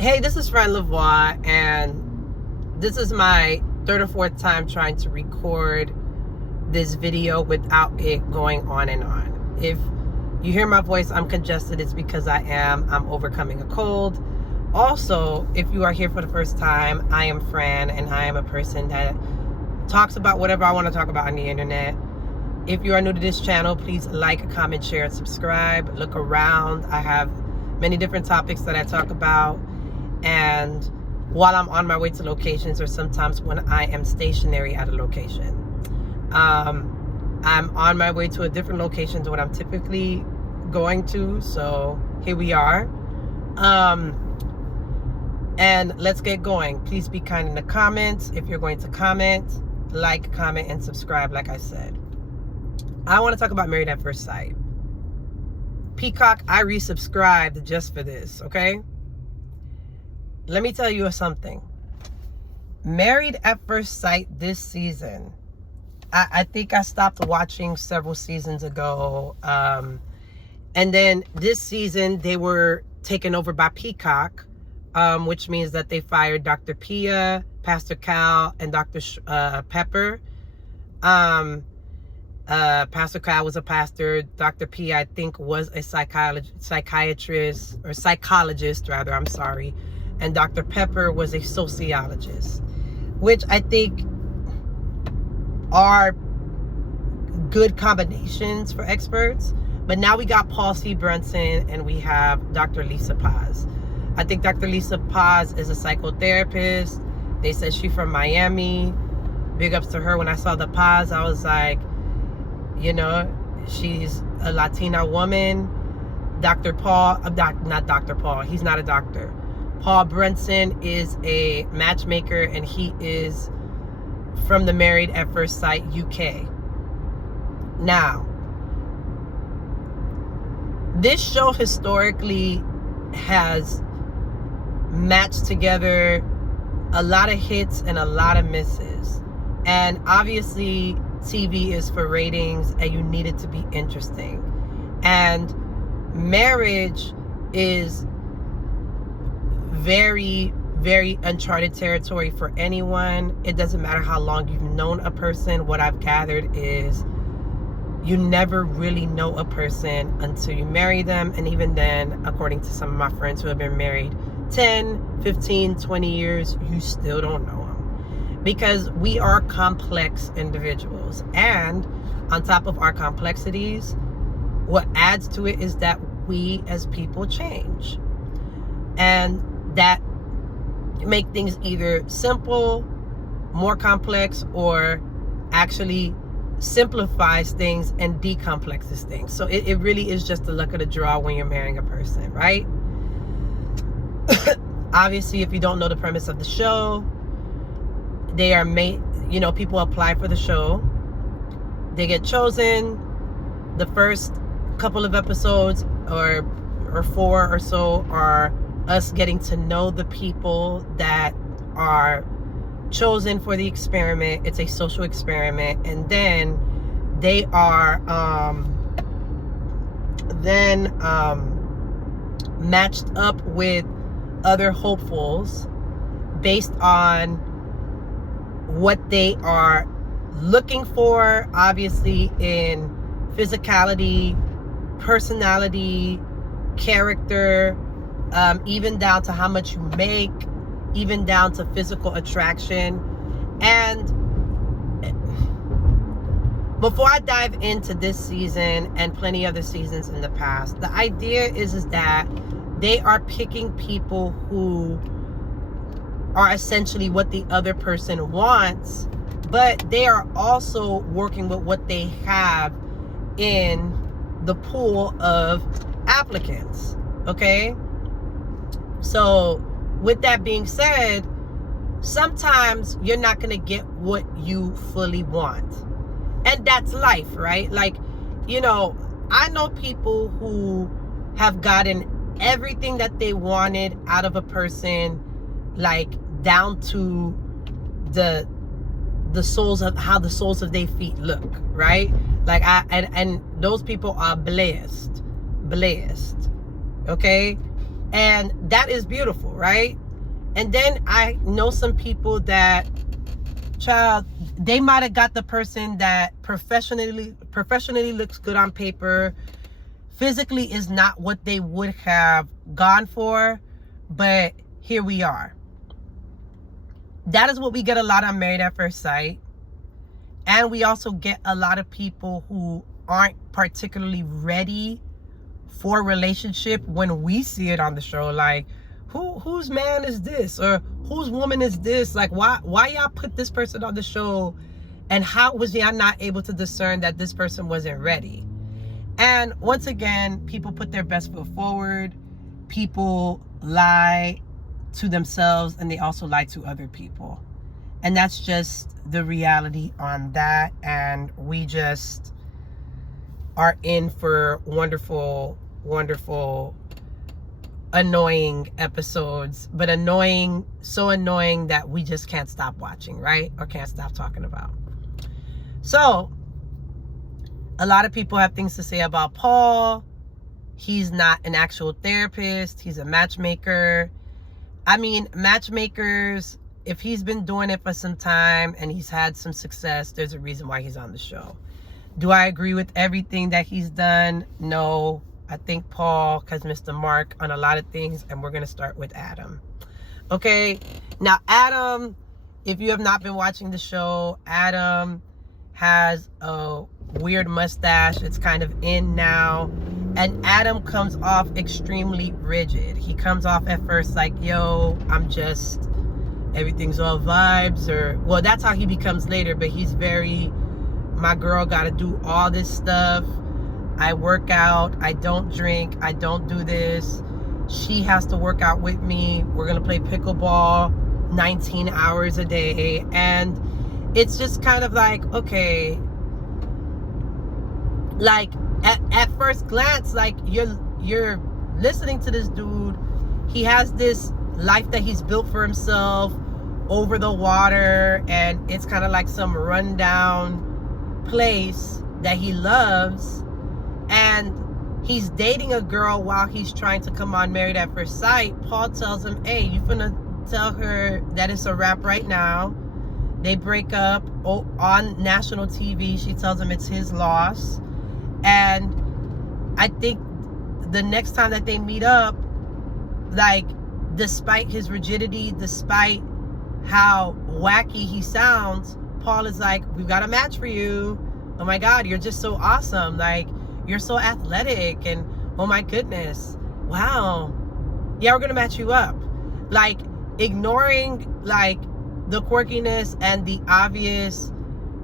Hey, this is Friend Lavoie, and this is my third or fourth time trying to record this video without it going on and on. If you hear my voice, I'm congested, it's because I'm overcoming a cold. Also, if you are here for the first time, I am Fran, and I am a person that talks about whatever I want to talk about on the internet. If you are new to this channel, please like, comment, share, and subscribe. Look around. I have many different topics that I talk about. And while I'm on my way to locations, or sometimes when I am stationary at a location, I'm on my way to a different location to what I'm typically going to. So here we are. And let's get going. Please be kind in the comments. If you're going to comment, like, comment, and subscribe, like I said. I want to talk about Married at First Sight. Peacock, I resubscribed just for this, okay? Let me tell you something. Married at First Sight this season, I think I stopped watching several seasons ago. And then this season, they were taken over by Peacock, which means that they fired Dr. Pia, Pastor Cal, and Dr. Pepper. Pastor Cal was a pastor. Dr. P, I think, was a psychiatrist, or psychologist, rather, I'm sorry. And Dr. Pepper was a sociologist, which I think are good combinations for experts. But now we got Paul C. Brunson, and we have Dr. Lisa Paz. I think Dr. Lisa Paz is a psychotherapist. They said she's from Miami. Big ups to her. When I saw the Paz, I was like, you know, she's a Latina woman. Dr. Paul, not Dr. Paul, he's not a doctor. Paul Brunson is a matchmaker, and he is from the Married at First Sight UK. Now, this show historically has matched together a lot of hits and a lot of misses. And obviously, TV is for ratings, and you need it to be interesting. And marriage is very, very uncharted territory for anyone. It doesn't matter how long you've known a person. What I've gathered is you never really know a person until you marry them. And even then, according to some of my friends who have been married 10, 15, 20 years, you still don't know them. Because we are complex individuals. And on top of our complexities, what adds to it is that we as people change. And that make things either simple, more complex, or actually simplifies things and decomplexes things. So it really is just the luck of the draw when you're marrying a person, right? Obviously, if you don't know the premise of the show, they are made, people apply for the show. They get chosen. The first couple of episodes, or 4 or so, are us getting to know the people that are chosen for the experiment. It's a social experiment. And then they are matched up with other hopefuls based on what they are looking for, obviously, in physicality, personality, character, even down to how much you make, even down to physical attraction. And before I dive into this season and plenty other seasons in the past, the idea is that they are picking people who are essentially what the other person wants, but they are also working with what they have in the pool of applicants, okay? So with that being said, sometimes you're not going to get what you fully want. And that's life, right? Like, I know people who have gotten everything that they wanted out of a person, like down to the soles of how the soles of their feet look, right? Like and those people are blessed, okay? And that is beautiful, right? And then I know some people that, child, they might have got the person that professionally looks good on paper, physically is not what they would have gone for, but here we are. That is what we get a lot on Married at First Sight. And we also get a lot of people who aren't particularly ready for a relationship when we see it on the show. Like, whose man is this? Or whose woman is this? Like, why y'all put this person on the show? And how was y'all not able to discern that this person wasn't ready? And once again, people put their best foot forward. People lie to themselves, and they also lie to other people. And that's just the reality on that. And we just are in for wonderful, wonderful, annoying episodes. But annoying, so annoying that we just can't stop watching, right? Or can't stop talking about. So, a lot of people have things to say about Paul. He's not an actual therapist. He's a matchmaker. I mean, matchmakers, if he's been doing it for some time and he's had some success, there's a reason why he's on the show. Do I agree with everything that he's done? No. I think Paul has missed the mark on a lot of things, and we're going to start with Adam. Okay? Now, Adam, if you have not been watching the show, Adam has a weird mustache. It's kind of in now. And Adam comes off extremely rigid. He comes off at first like, yo, everything's all vibes. Or, well, that's how he becomes later. But he's very, my girl got to do all this stuff. I work out. I don't drink. I don't do this. She has to work out with me. We're going to play pickleball 19 hours a day. And it's just kind of like, okay, like at first glance, like you're listening to this dude. He has this life that he's built for himself over the water, and it's kind of like some rundown place that he loves. And he's dating a girl while he's trying to come on Married at First Sight. Paul tells him, hey, you finna tell her that it's a wrap right now. They break up on national TV. She tells him it's his loss. And I think the next time that they meet up, like, despite his rigidity, despite how wacky he sounds, Paul is like, we've got a match for you. Oh my God, you're just so awesome. Like, you're so athletic, and oh my goodness, wow. Yeah, we're gonna match you up. Like, ignoring like the quirkiness and the obvious,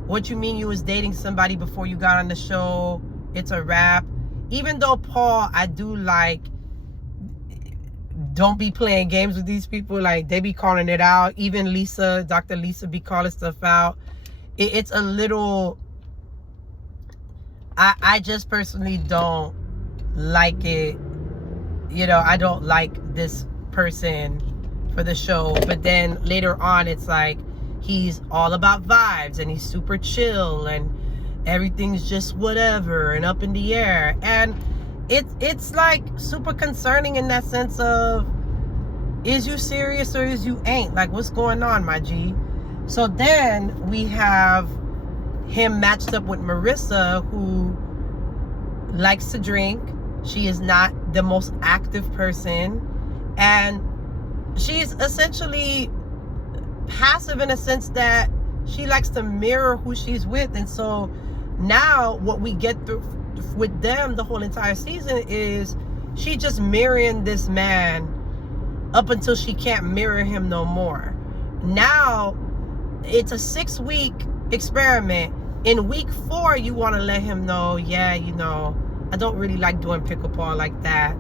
what you mean you was dating somebody before you got on the show, it's a wrap. Even though Paul, I do like, don't be playing games with these people. Like, they be calling it out. Even Lisa, Dr. Lisa, be calling stuff out. It's a little, I just personally don't like it. You know, I don't like this person for the show. But then later on, it's like he's all about vibes, and he's super chill, and everything's just whatever and up in the air. And it's like super concerning in that sense of, is you serious or is you ain't? Like, what's going on, my G? So then we have him matched up with Marissa, who likes to drink. She is not the most active person, and she's essentially passive in a sense that she likes to mirror who she's with. And so now what we get through with them the whole entire season is she just mirroring this man up until she can't mirror him no more. Now it's a 6-week experiment. In week 4, you want to let him know, yeah, you know, I don't really like doing pickleball like that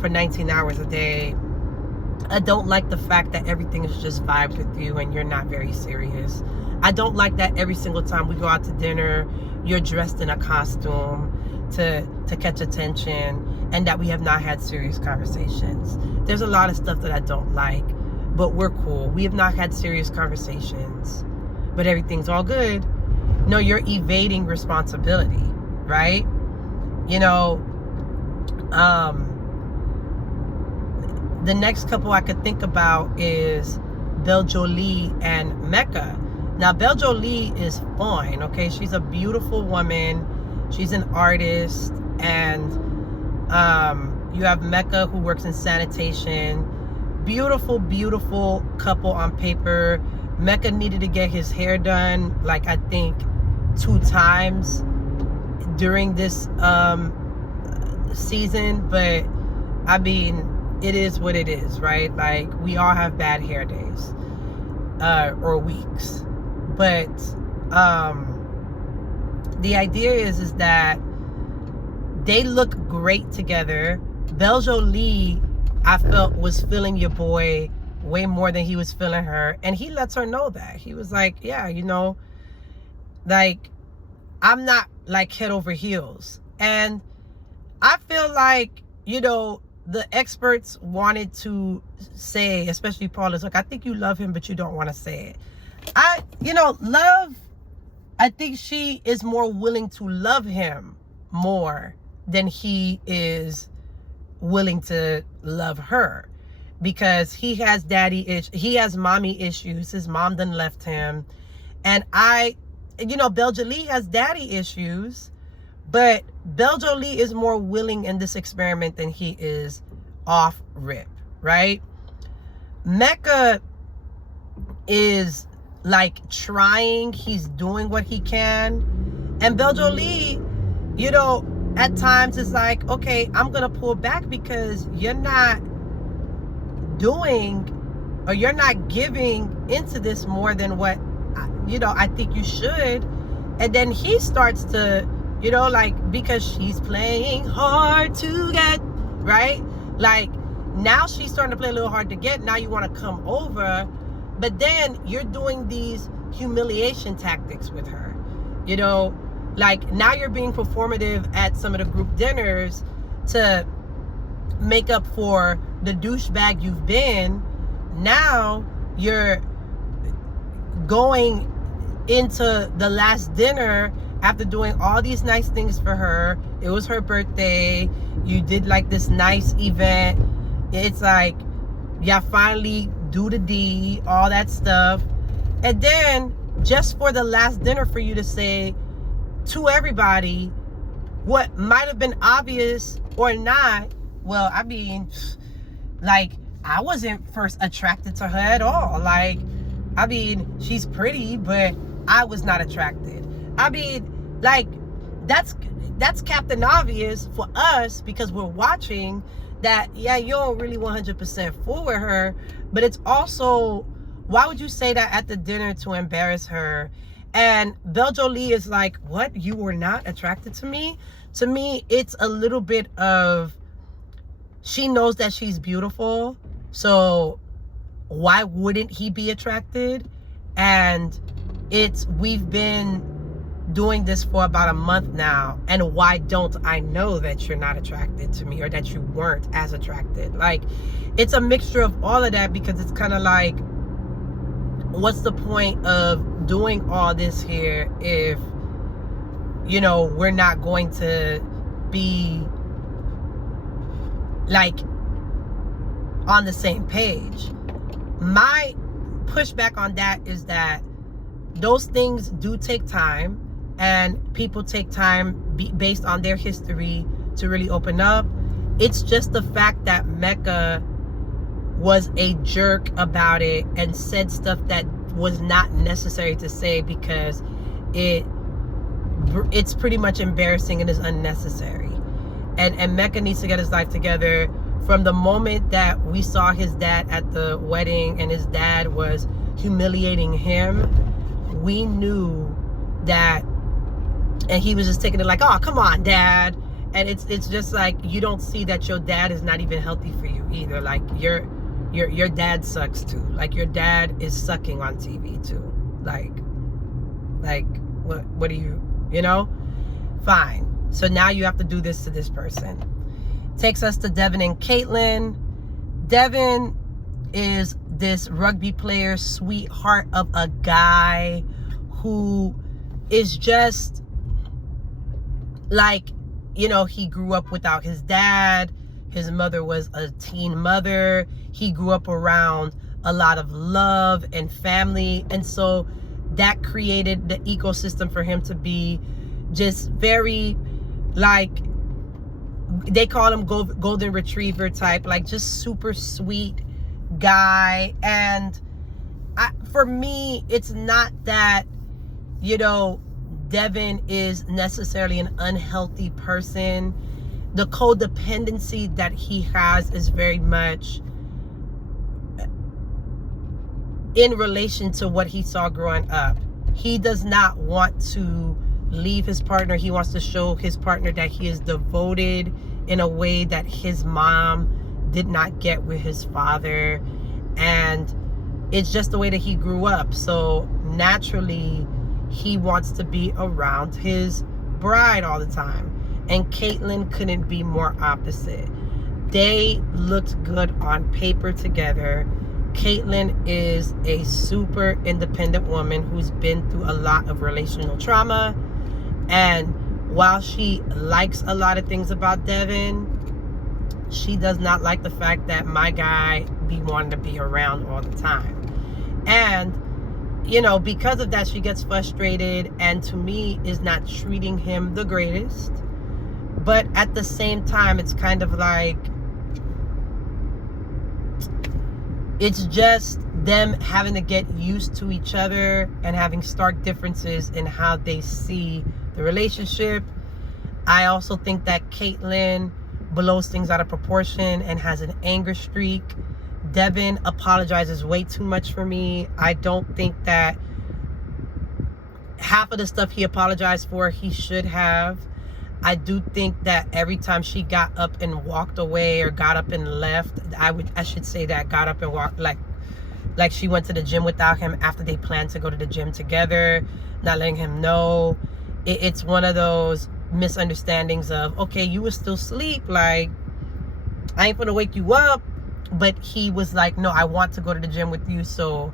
for 19 hours a day. I don't like the fact that everything is just vibes with you and you're not very serious. I don't like that every single time we go out to dinner, you're dressed in a costume to catch attention, and that we have not had serious conversations. There's a lot of stuff that I don't like, but we're cool. We have not had serious conversations, but everything's all good. No, you're evading responsibility, right? You know, the next couple I could think about is Belle Jolie and Mecca. Now, Belle Jolie is fine, okay? She's a beautiful woman. She's an artist. And you have Mecca, who works in sanitation. Beautiful, beautiful couple on paper. Mecca needed to get his hair done, like, I think 2 times during this season. But, I mean, it is what it is, right? Like, we all have bad hair days or weeks. But the idea is that they look great together. Belle Jolie, I felt, was feeling your boy way more than he was feeling her. And he lets her know that. He was like, yeah, you know, like, I'm not like head over heels. And I feel like, you know, the experts wanted to say, especially Paula's, look, I think you love him, but you don't want to say it. Love, I think she is more willing to love him more than he is willing to love her, because he has he has mommy issues. His mom done left him. And Belle Jolie has daddy issues, but Belle Jolie is more willing in this experiment than he is off rip, right? Mecca is like trying, he's doing what he can. And Belle Jolie, you know, at times it's like, okay, I'm gonna pull back because you're not doing, or you're not giving into this more than what, you know, I think you should. And then he starts to, you know, like, because she's playing hard to get, right? Like, now she's starting to play a little hard to get. Now you want to come over, but then you're doing these humiliation tactics with her. You know, like, now you're being performative at some of the group dinners to make up for the douchebag you've been. Now you're going into the last dinner after doing all these nice things for her. It was her birthday. You did like this nice event. It's like, yeah, finally do the deed, all that stuff. And then just for the last dinner for you to say to everybody what might have been obvious or not. Well, I mean, like, I wasn't first attracted to her at all. Like, I mean, she's pretty, but I was not attracted. I mean, like, that's Captain Obvious for us, because we're watching that, yeah, you don't really 100% fool with her, but it's also, why would you say that at the dinner to embarrass her? And Belle Jolie is like, what? You were not attracted to me? To me, it's a little bit of, she knows that she's beautiful, so why wouldn't he be attracted? And we've been doing this for about a month now, and why don't I know that you're not attracted to me, or that you weren't as attracted? Like, it's a mixture of all of that, because it's kind of like, what's the point of doing all this here if, you know, we're not going to be like on the same page? My pushback on that is that those things do take time, and people take time based on their history to really open up. It's just the fact that Mecca was a jerk about it and said stuff that was not necessary to say, because it's pretty much embarrassing and is unnecessary. And Mecca needs to get his life together. From the moment that we saw his dad at the wedding and his dad was humiliating him, we knew that, and he was just taking it like, oh, come on, Dad. And it's just like, you don't see that your dad is not even healthy for you either. Like, your dad sucks too. Like, your dad is sucking on TV too. Like what do you know? Fine. So now you have to do this to this person. Takes us to Devin and Caitlyn. Devin is this rugby player, sweetheart of a guy who is just like, you know, he grew up without his dad. His mother was a teen mother. He grew up around a lot of love and family. And so that created the ecosystem for him to be just very, like, they call him golden retriever type, like just super sweet guy. And for me, it's not that, you know, Devin is necessarily an unhealthy person. The codependency that he has is very much in relation to what he saw growing up. He does not want to leave his partner. He wants to show his partner that he is devoted in a way that his mom did not get with his father. And it's just the way that he grew up. So naturally, he wants to be around his bride all the time. And Caitlyn couldn't be more opposite. They looked good on paper together. Caitlyn is a super independent woman who's been through a lot of relational trauma. And while she likes a lot of things about Devin, she does not like the fact that my guy be wanting to be around all the time. And, you know, because of that, she gets frustrated and to me is not treating him the greatest. But at the same time, it's kind of like, it's just them having to get used to each other and having stark differences in how they see the relationship. I also think that Caitlyn blows things out of proportion and has an anger streak. Devin apologizes way too much for me. I don't think that half of the stuff he apologized for, he should have. I do think that every time she got up and walked away or got up and left, I should say that got up and walked, like she went to the gym without him after they planned to go to the gym together, not letting him know. It's one of those misunderstandings of, okay, you were still asleep, like I ain't gonna wake you up. But he was like, no, I want to go to the gym with you, so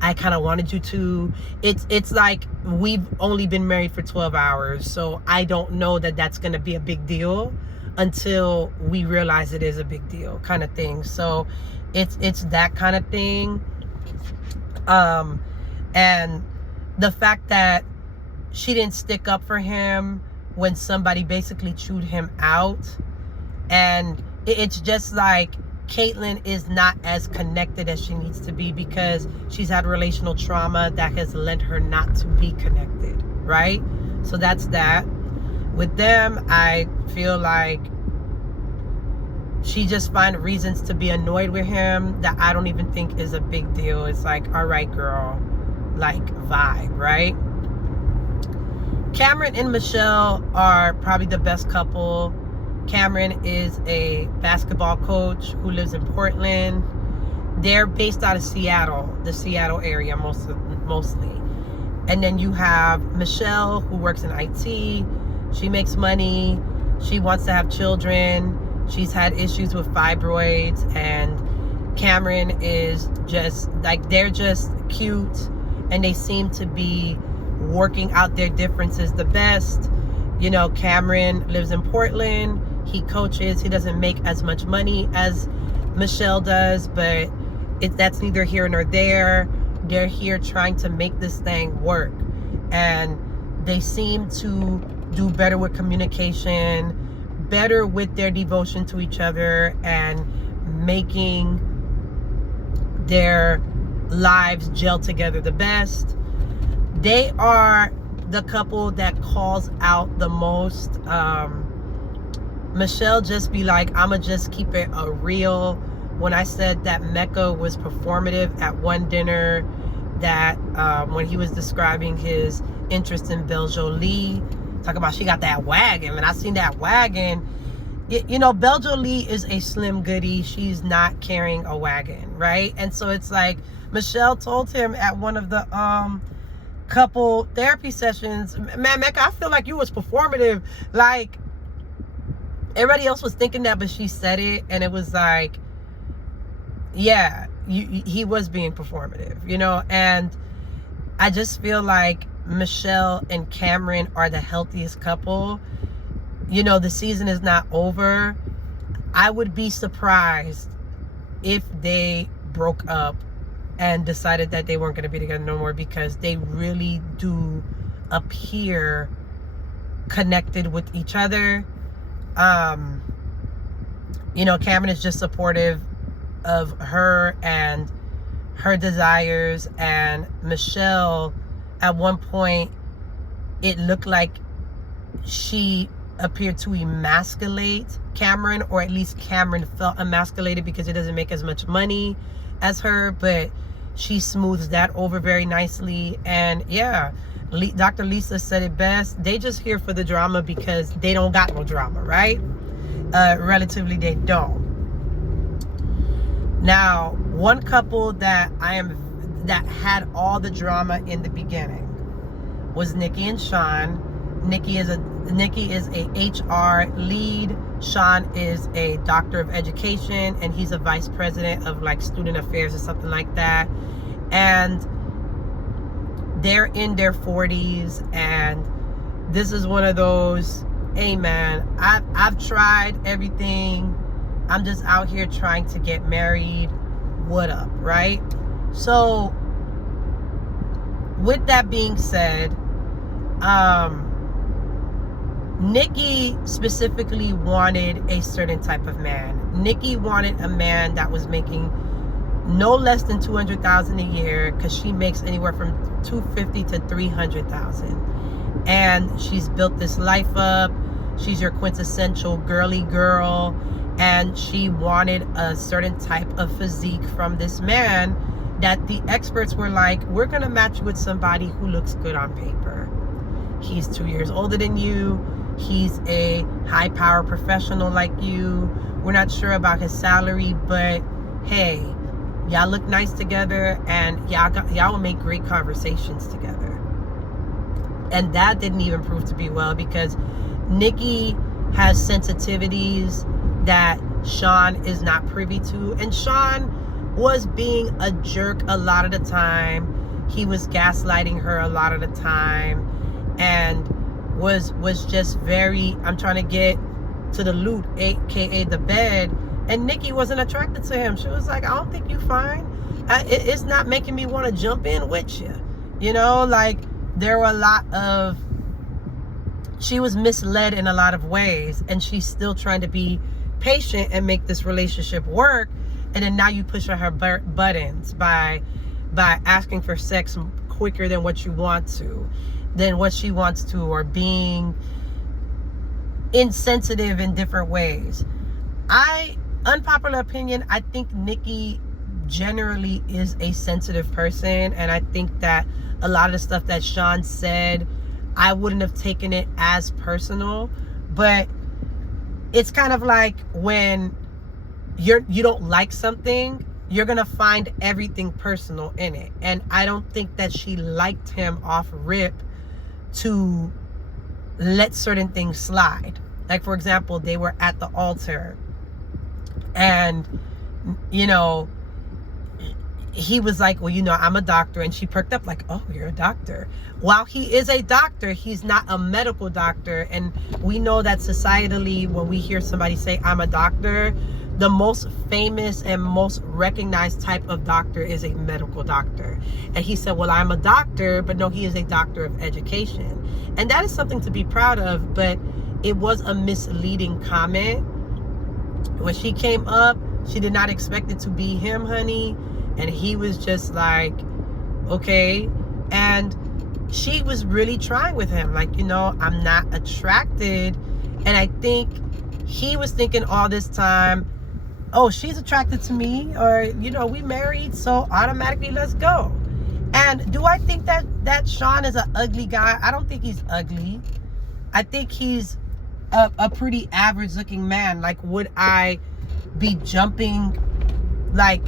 I kind of wanted you to. It's like we've only been married for 12 hours, so I don't know that that's going to be a big deal until we realize it is a big deal, kind of thing. So it's that kind of thing. And the fact that she didn't stick up for him when somebody basically chewed him out, and it's just like Caitlyn is not as connected as she needs to be because she's had relational trauma that has led her not to be connected, right? So that's that. With them, I feel like she just finds reasons to be annoyed with him that I don't even think is a big deal. It's like, all right, girl, like vibe, right? Cameron and Michelle are probably the best couple. Cameron is a basketball coach who lives in Portland. They're based out of Seattle, the Seattle area mostly. And then you have Michelle, who works in IT. She makes money. She wants to have children. She's had issues with fibroids. And Cameron is just, like, they're just cute. And they seem to be working out their differences the best. You know, Cameron lives in Portland. He coaches. He doesn't make as much money as Michelle does, but that's neither here nor there. They're here trying to make this thing work. And they seem to do better with communication, better with their devotion to each other, and making their lives gel together the best. They are the couple that calls out the most. Michelle just be like, I'ma just keep it a real. When I said that Mecca was performative at one dinner, that when he was describing his interest in Beljolie, talk about she got that wagon. And I seen that wagon. You know, Beljolie is a slim goodie. She's not carrying a wagon, right? And so it's like Michelle told him at one of the couple therapy sessions, man, Mecca, I feel like you was performative. Like, everybody else was thinking that, but she said it, and it was like, yeah, he was being performative, you know? And I just feel like Michelle and Cameron are the healthiest couple. You know, the season is not over. I would be surprised if they broke up and decided that they weren't going to be together no more, because they really do appear connected with each other. You know, Cameron is just supportive of her and her desires, and Michelle, at one point, it looked like she appeared to emasculate Cameron, or at least Cameron felt emasculated because it doesn't make as much money as her, but she smooths that over very nicely. And yeah, Dr. Lisa said it best. They just here for the drama because they don't got no drama, right? Relatively, they don't. Now, one couple that had all the drama in the beginning was Nikki and Sean. Nikki is a HR lead. Sean is a doctor of education, and he's a vice president of like student affairs or something like that. And they're in their 40s, and this is one of those, hey man, I've tried everything. I'm just out here trying to get married. What up, right? So with that being said, Nikki specifically wanted a certain type of man. Nikki wanted a man that was making no less than $200,000 a year, because she makes anywhere from $250,000 to $300,000. And she's built this life up. She's your quintessential girly girl, and she wanted a certain type of physique from this man that the experts were like, we're gonna match you with somebody who looks good on paper. He's 2 years older than you. He's a high power professional like you. We're not sure about his salary, but hey, y'all look nice together, and y'all will make great conversations together. And that didn't even prove to be well, because Nikki has sensitivities that Sean is not privy to, and Sean was being a jerk a lot of the time. He was gaslighting her a lot of the time, and was just very, I'm trying to get to the loot, aka the bed. And Nikki wasn't attracted to him. She was like, I don't think you fine. It's not making me want to jump in with you. You know, like, there were a lot of, she was misled in a lot of ways, and she's still trying to be patient and make this relationship work. And then now you push her buttons by asking for sex quicker than what you want to, than what she wants to, or being insensitive in different ways. Unpopular opinion, I think Nikki generally is a sensitive person, and I think that a lot of the stuff that Sean said, I wouldn't have taken it as personal. But it's kind of like when you don't like something, you're gonna find everything personal in it. And I don't think that she liked him off rip to let certain things slide. Like, for example, they were at the altar, and you know, he was like, well, you know, I'm a doctor. And she perked up like, oh, you're a doctor. While he is a doctor, he's not a medical doctor. And we know that societally, when we hear somebody say, I'm a doctor, the most famous and most recognized type of doctor is a medical doctor. And he said, well, I'm a doctor, but no, he is a doctor of education. And that is something to be proud of, but it was a misleading comment. When she came up, she did not expect it to be him, honey. And he was just like, okay. And she was really trying with him. Like, you know, I'm not attracted. And I think he was thinking all this time, oh, she's attracted to me, or, you know, we married, so automatically let's go. And do I think that Sean is an ugly guy? I don't think he's ugly. I think he's a pretty average looking man. Like, would I be jumping like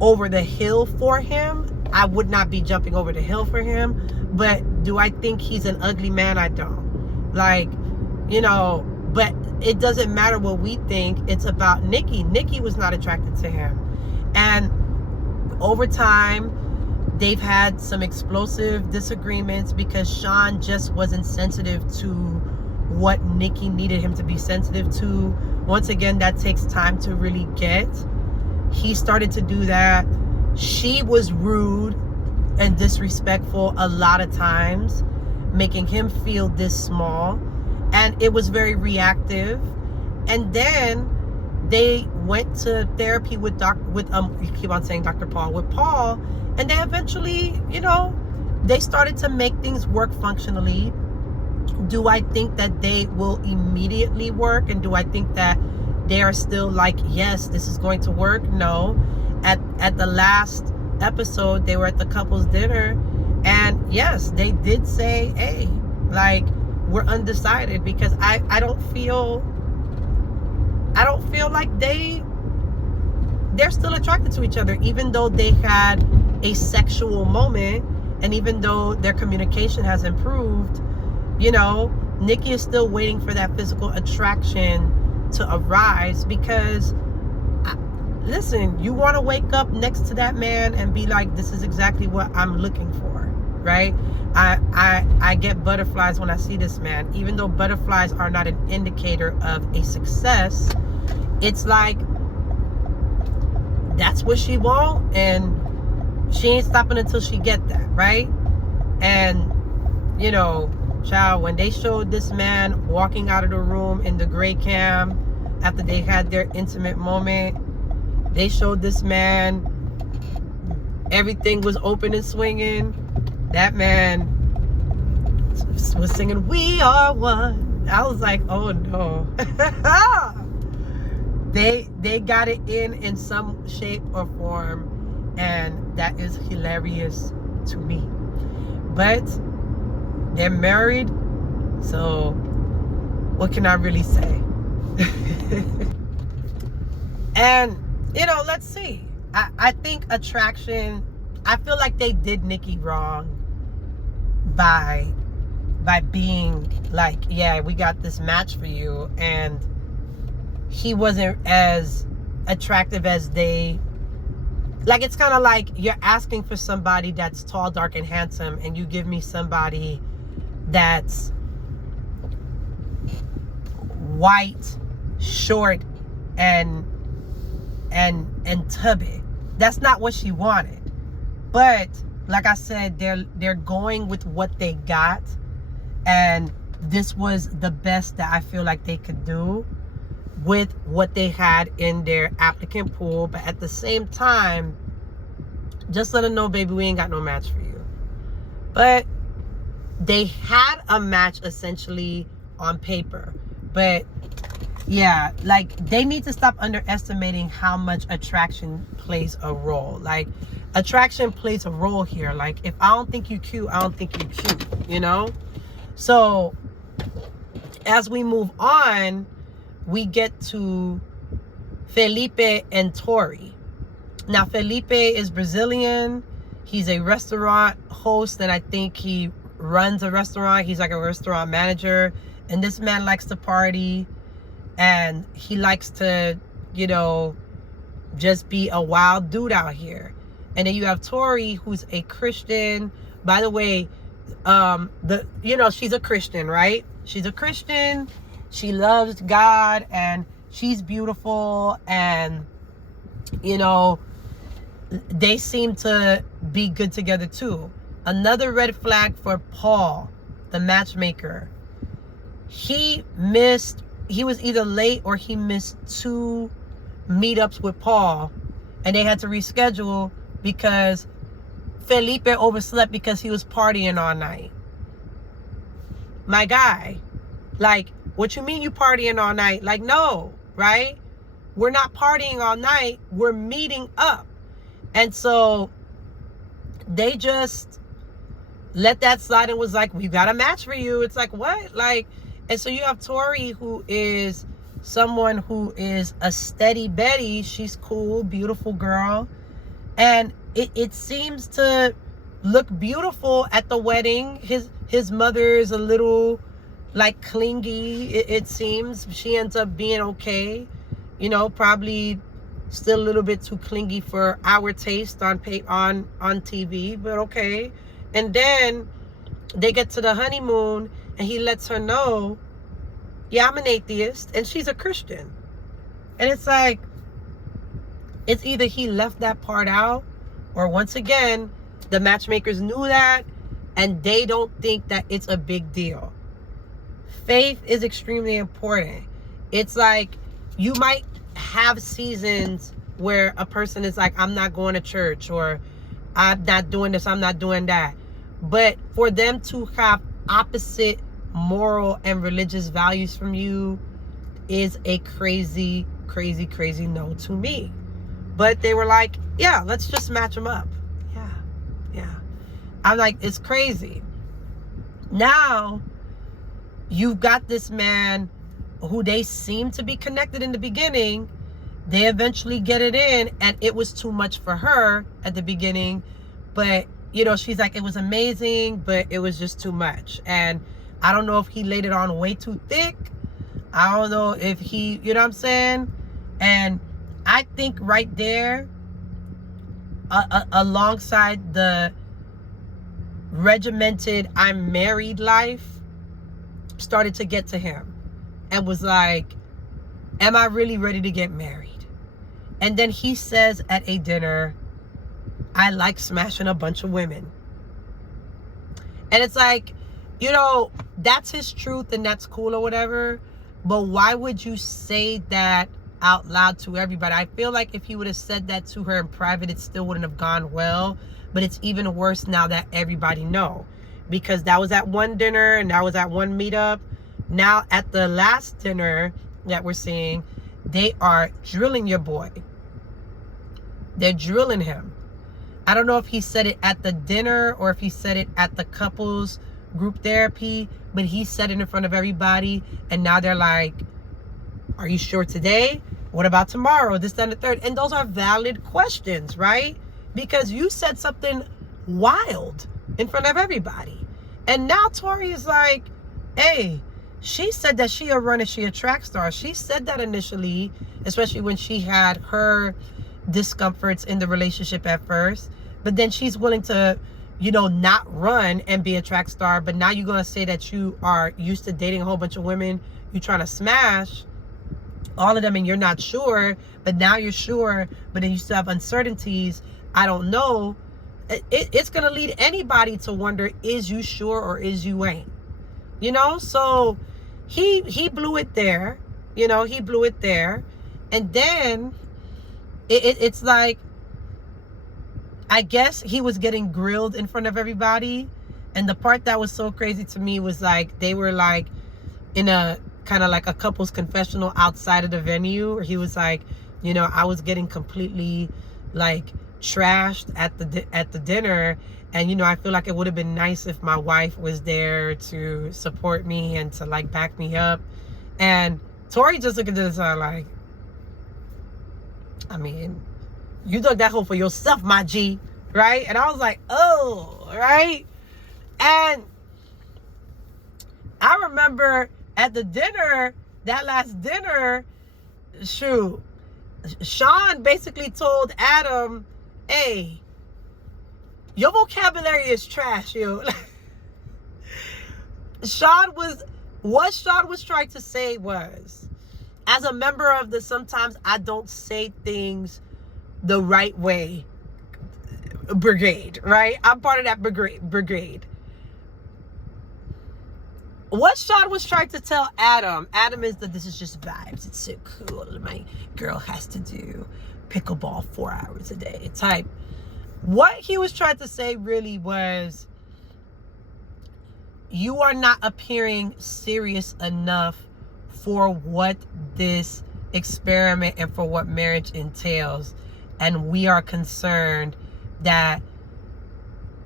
over the hill for him? I would not be jumping over the hill for him. But do I think he's an ugly man? I don't. Like, you know, but it doesn't matter what we think. It's about Nikki. Nikki was not attracted to him. And over time, they've had some explosive disagreements because Sean just wasn't sensitive to what Nikki needed him to be sensitive to, Once again, that takes time to really get. He started to do that. She was rude and disrespectful a lot of times, making him feel this small. And it was very reactive. And then they went to therapy with you keep on saying Dr. Paul, with Paul, and they eventually, they started to make things work functionally. Do I think that they will immediately work? And do I think that they are still like, yes, this is going to work? No. At the last episode, they were at the couples dinner, and yes, they did say, hey, like, we're undecided, because I don't feel like they're still attracted to each other, even though they had a sexual moment, and even though their communication has improved. Nikki is still waiting for that physical attraction to arise, because listen, you want to wake up next to that man and be like, this is exactly what I'm looking for, right? I get butterflies when I see this man. Even though butterflies are not an indicator of a success, it's like, that's what she want, and she ain't stopping until she get that, right? And child, when they showed this man walking out of the room in the gray cam after they had their intimate moment, they showed this man, everything was open and swinging. That man was singing, "We Are One." I was like, oh no. They got it in some shape or form, and that is hilarious to me. But they're married, so what can I really say? And let's see. I think attraction, I feel like they did Nikki wrong by being like, yeah, we got this match for you, and he wasn't as attractive as they like. It's kind of like you're asking for somebody that's tall, dark, and handsome, and you give me somebody that's white, short, and tubby. That's not what she wanted. But like I said, they're going with what they got, and this was the best that I feel like they could do with what they had in their applicant pool. But at the same time, just let them know, baby, we ain't got no match for you. But they had a match essentially on paper. But yeah, like, they need to stop underestimating how much attraction plays a role. Like, attraction plays a role here. Like, if I don't think you cute, I don't think you cute, So as we move on, we get to Felipe and Tori. Now, Felipe is Brazilian. He's a restaurant host, and I think he runs a restaurant. He's like a restaurant manager. And this man likes to party, and he likes to, just be a wild dude out here. And then you have Tori, who's a Christian. By the way, she's a Christian, right? She's a Christian. She loves God, and she's beautiful, and they seem to be good together too. Another red flag for Paul, the matchmaker. He was either late or he missed 2 meetups with Paul, and they had to reschedule because Felipe overslept because he was partying all night. My guy, like, what you mean you partying all night? Like, no, right? We're not partying all night. We're meeting up. And so they just let that slide and was like, we got a match for you. It's like, what? Like, and so you have Tori, who is someone who is a steady Betty. She's cool, beautiful girl. And it seems to look beautiful at the wedding. His mother is a little like clingy, it seems. She ends up being okay. Probably still a little bit too clingy for our taste on TV, but okay. And then they get to the honeymoon, and he lets her know, yeah, I'm an atheist, and she's a Christian. And it's like, it's either he left that part out, or once again, the matchmakers knew that and they don't think that it's a big deal. Faith is extremely important. It's like, you might have seasons where a person is like, I'm not going to church, or I'm not doing this, I'm not doing that. But for them to have opposite moral and religious values from you is a crazy, crazy, crazy no to me. But they were like, yeah, let's just match them up. Yeah. I'm like, it's crazy. Now, you've got this man who they seem to be connected in the beginning. They eventually get it in, and it was too much for her at the beginning. But, you know, she's like, it was amazing, but it was just too much. And I don't know if he laid it on way too thick. I don't know if he, you know what I'm saying? And I think right there, alongside the regimented I'm married life, started to get to him and was like, am I really ready to get married? And then he says at a dinner, I like smashing a bunch of women. And it's like, you know, that's his truth and that's cool or whatever. But why would you say that out loud to everybody? I feel like if he would have said that to her in private, it still wouldn't have gone well. But it's even worse now that everybody know. Because that was at one dinner and that was at one meetup. Now at the last dinner that we're seeing, they are drilling your boy. They're drilling him. I don't know if he said it at the dinner or if he said it at the couples group therapy, but he said it in front of everybody. And now they're like, are you sure today? What about tomorrow? This, that, and the third. And those are valid questions, right? Because you said something wild in front of everybody. And now Tori is like, hey, she said that she a runner, she a track star. She said that initially, especially when she had her discomforts in the relationship at first. But then she's willing to, you know, not run and be a track star. But now you're going to say that you are used to dating a whole bunch of women. You're trying to smash all of them and you're not sure. But now you're sure. But then you still have uncertainties. I don't know. It's going to lead anybody to wonder, is you sure or is you ain't? You know, so he blew it there. You know, he blew it there. And then it's like, I guess he was getting grilled in front of everybody. And the part that was so crazy to me was like, they were like in a kind of like a couple's confessional outside of the venue, where he was like, you know, I was getting completely like trashed at the dinner, and you know, I feel like it would have been nice if my wife was there to support me and to like back me up. And Tori just looked at this like, I mean, you dug that hole for yourself, my G, right? And I was like, oh, right? And I remember at the dinner, that last dinner, shoot, Sean basically told Adam, hey, your vocabulary is trash, yo. What Sean was trying to say was, as a member of the sometimes I don't say things the right way brigade, right? I'm part of that brigade. What Sean was trying to tell Adam is that this is just vibes. It's so cool. My girl has to do pickleball 4 hours a day type. What he was trying to say really was, you are not appearing serious enough for what this experiment and for what marriage entails. And we are concerned that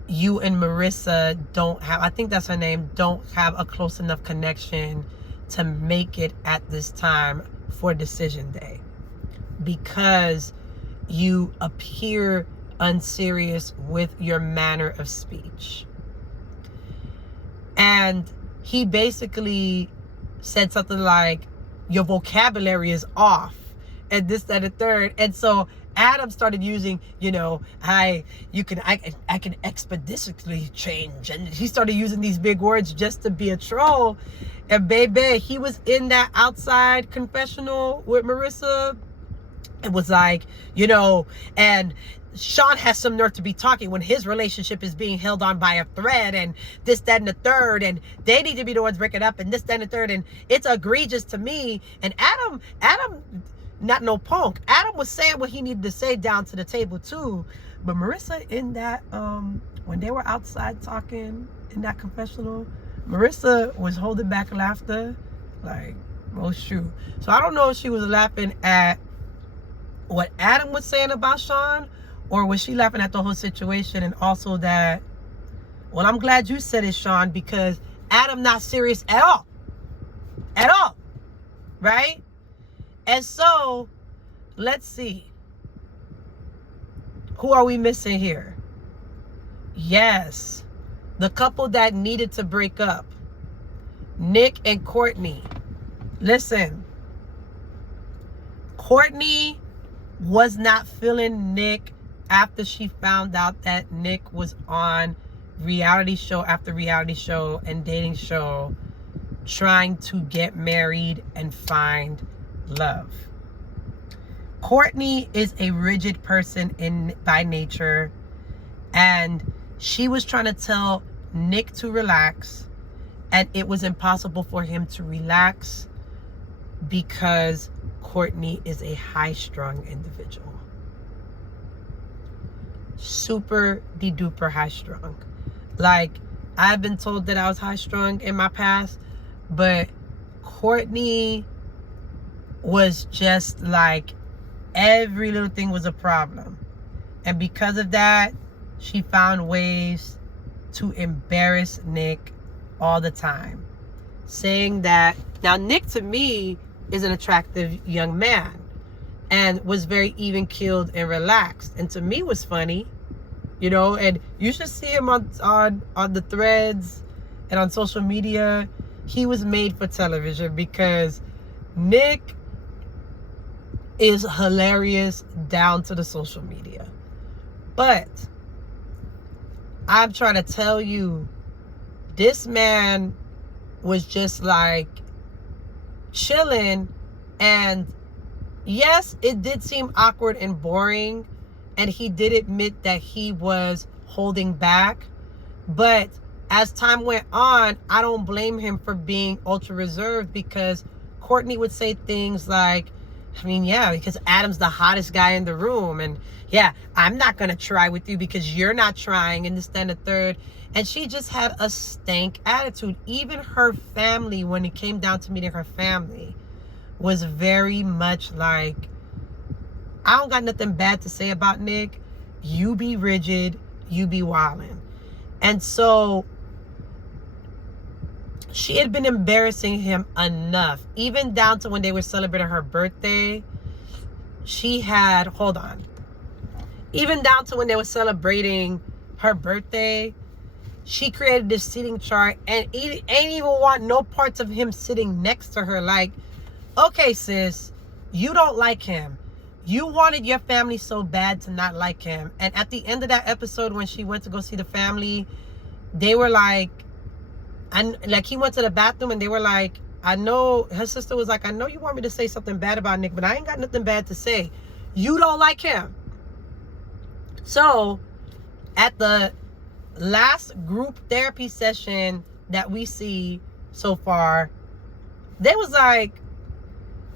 you and Marissa don't have, I think that's her name, don't have a close enough connection to make it at this time for decision day, because you appear unserious with your manner of speech. And he basically said something like, your vocabulary is off and this, that, and the third. And so Adam started using, I can expeditiously change. And he started using these big words just to be a troll. And baby, he was in that outside confessional with Marissa. It was like, and Sean has some nerve to be talking when his relationship is being held on by a thread and this, that, and the third, and they need to be the ones breaking up and this, that, and the third, and it's egregious to me. And Adam, not no punk. Adam was saying what he needed to say down to the table too. But Marissa in that, when they were outside talking in that confessional, Marissa was holding back laughter, like, oh shoot. So I don't know if she was laughing at what Adam was saying about Sean, or was she laughing at the whole situation, and also that, well, I'm glad you said it, Sean, because Adam not serious at all. At all. Right? And so, let's see. Who are we missing here? Yes. The couple that needed to break up. Nick and Courtney. Listen. Courtney was not feeling Nick after she found out that Nick was on reality show after reality show and dating show trying to get married and find love. Courtney is a rigid person by nature, and she was trying to tell Nick to relax, and it was impossible for him to relax because Courtney is a high-strung individual. Super de duper high-strung. Like, I've been told that I was high-strung in my past, but Courtney was just like, every little thing was a problem. And because of that, she found ways to embarrass Nick all the time. Saying that, now Nick to me is an attractive young man and was very even-keeled and relaxed, and to me was funny, and you should see him on the threads and on social media. He was made for television because Nick is hilarious down to the social media. But I'm trying to tell you, this man was just like chilling, and yes, it did seem awkward and boring, and he did admit that he was holding back, but as time went on, I don't blame him for being ultra reserved, because Courtney would say things like, because Adam's the hottest guy in the room, and I'm not gonna try with you because you're not trying, and this, that, and the third. And she just had a stank attitude. Even her family, when it came down to meeting her family, was very much like, I don't got nothing bad to say about Nick. You be rigid, you be wildin'. And so she had been embarrassing him enough, even down to when they were celebrating her birthday. Even down to when they were celebrating her birthday, she created this seating chart and ain't even want no parts of him sitting next to her. Like, okay, sis, you don't like him. You wanted your family so bad to not like him. And at the end of that episode, when she went to go see the family, they were like, he went to the bathroom and they were like, her sister was like, I know you want me to say something bad about Nick, but I ain't got nothing bad to say. You don't like him. So at the last group therapy session that we see so far, they was like,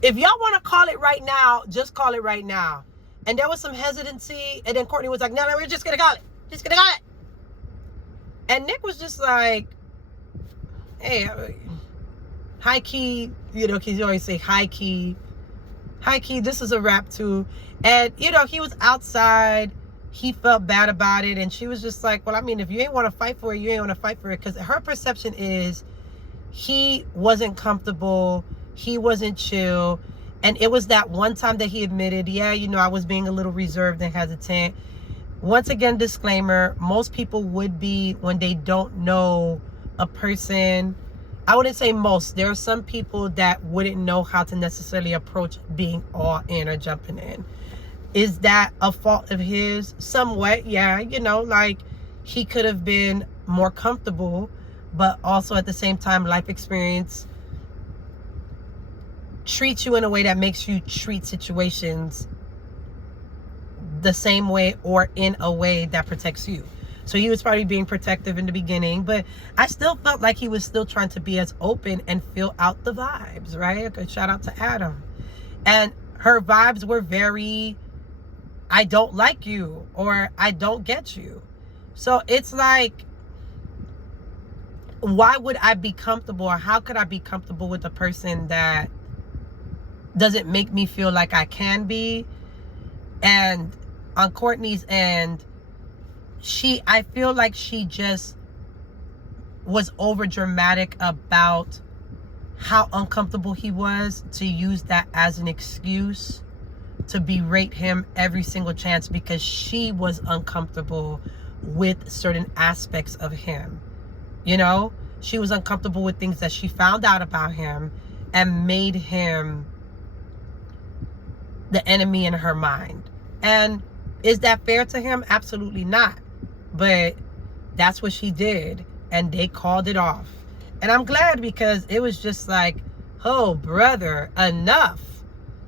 if y'all want to call it right now, just call it right now. And there was some hesitancy, and then Courtney was like, no, we're just gonna call it. Just gonna call it. And Nick was just like, hey, high key, because you always say high key, this is a wrap too. And, he was outside. He felt bad about it. And she was just like, well, if you ain't want to fight for it, you ain't want to fight for it. Because her perception is he wasn't comfortable. He wasn't chill. And it was that one time that he admitted, I was being a little reserved and hesitant. Once again, disclaimer, most people would be when they don't know a person. I wouldn't say most. There are some people that wouldn't know how to necessarily approach being all in or jumping in. Is that a fault of his? Somewhat, yeah. You know, like, he could have been more comfortable, but also at the same time, life experience treats you in a way that makes you treat situations the same way or in a way that protects you. So he was probably being protective in the beginning, but I still felt like he was still trying to be as open and feel out the vibes, right? Okay, shout out to Adam. And her vibes were very, I don't like you, or I don't get you. So it's like, why would I be comfortable, or how could I be comfortable with a person that doesn't make me feel like I can be? And on Courtney's end, I feel like she just was over dramatic about how uncomfortable he was, to use that as an excuse to berate him every single chance, because she was uncomfortable with certain aspects of him. You know, she was uncomfortable with things that she found out about him and made him the enemy in her mind. And is that fair to him? Absolutely not. But that's what she did, and they called it off. And I'm glad, because it was just like, oh, brother, enough.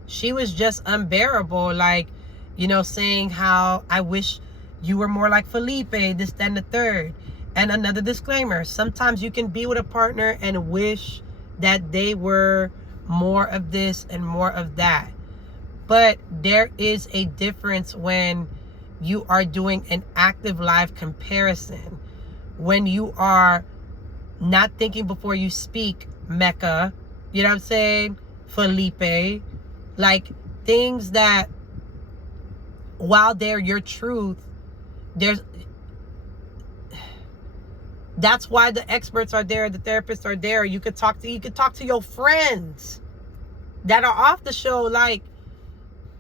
She was just unbearable, like, you know, saying how I wish you were more like Felipe, this, that, and the third. And another disclaimer, sometimes you can be with a partner and wish that they were more of this and more of that. But there is a difference when you are doing an active live comparison, when you are not thinking before you speak, Mecca, you know what I'm saying, Felipe, like, things that, while they're your truth, that's why the experts are there, the therapists are there. You could talk to your friends that are off the show, like,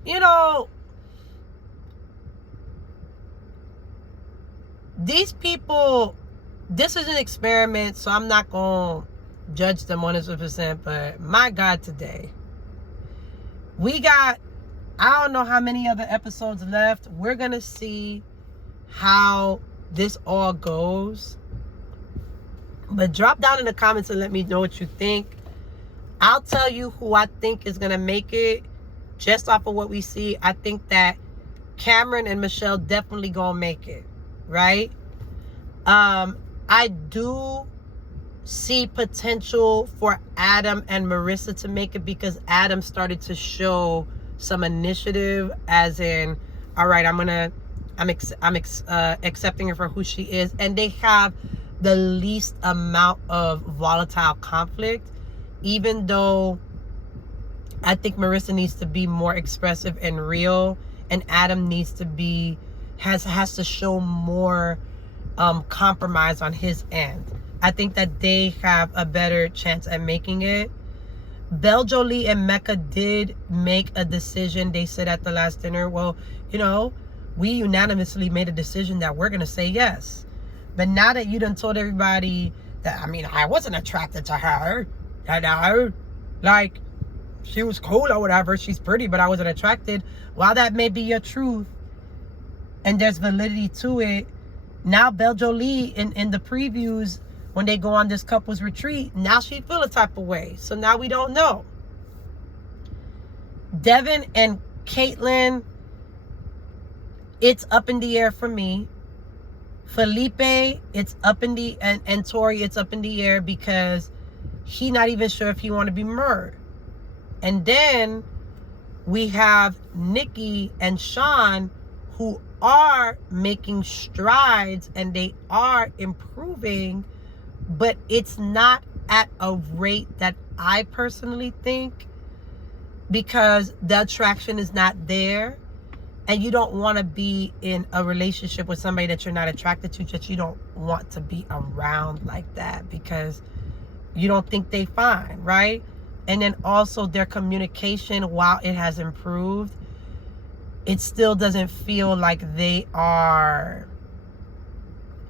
you know, these people, this is an experiment, so I'm not going to judge them 100%, but my God, today, we got, I don't know how many other episodes left. We're going to see how this all goes. But drop down in the comments and let me know what you think. I'll tell you who I think is going to make it just off of what we see. I think that Cameron and Michelle definitely going to make it, right? I do see potential for Adam and Marissa to make it, because Adam started to show some initiative, as in, all right, I'm accepting her for who she is, and they have the least amount of volatile conflict, even though I think Marissa needs to be more expressive and real, and Adam needs to be, has to show more compromise on his end. I think that they have a better chance at making it. Belle Jolie and Mecca did make a decision. They said at the last dinner, well, you know, we unanimously made a decision that we're going to say yes. But now that you done told everybody that, I mean, I wasn't attracted to her, you know, like, she was cool or whatever, she's pretty, but I wasn't attracted. While that may be your truth and there's validity to it, now Belle Jolie in the previews, when they go on this couples retreat, now she feel a type of way. So now we don't know. Devin and Caitlyn, it's up in the air for me. Felipe, it's up in the, and Tori, it's up in the air, because he not even sure if he want to be murdered. And then we have Nikki and Sean, who are making strides and they are improving, but it's not at a rate that I personally think, because the attraction is not there. And you don't want to be in a relationship with somebody that you're not attracted to, that you don't want to be around like that, because you don't think they fine, right? And then also their communication, while it has improved, it still doesn't feel like they are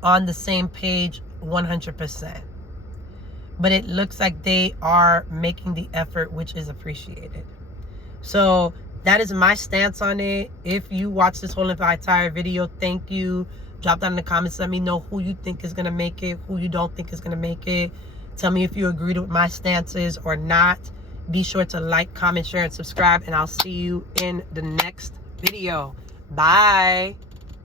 on the same page 100%. But it looks like they are making the effort, which is appreciated. So That is my stance on it. If you watch this whole entire video, thank you. Drop down in the comments. Let me know who you think is going to make it, who you don't think is going to make it. Tell me if you agreed with my stances or not. Be sure to like, comment, share, and subscribe. And I'll see you in the next video. Bye.